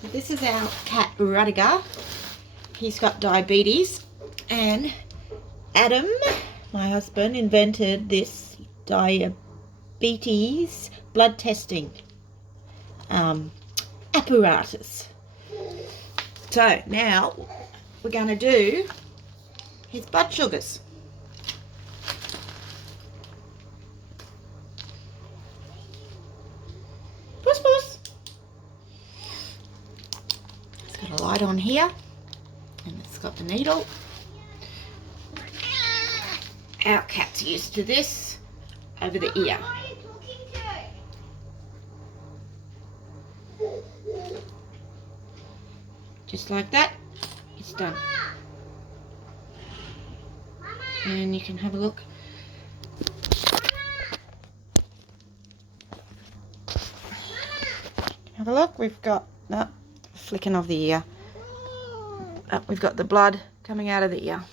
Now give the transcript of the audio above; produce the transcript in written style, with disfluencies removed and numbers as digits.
So this is our cat Rudiger. He's got diabetes, and Adam, my husband, invented this diabetes blood testing apparatus. So now we're going to do his blood sugars. Puss puss. It's got a light on here, and it's got the needle. Our cat's used to this over the ear. Just like that, it's done. And you can have a look. Have a look, we've got that flicking of the ear. We've got the blood coming out of the ear.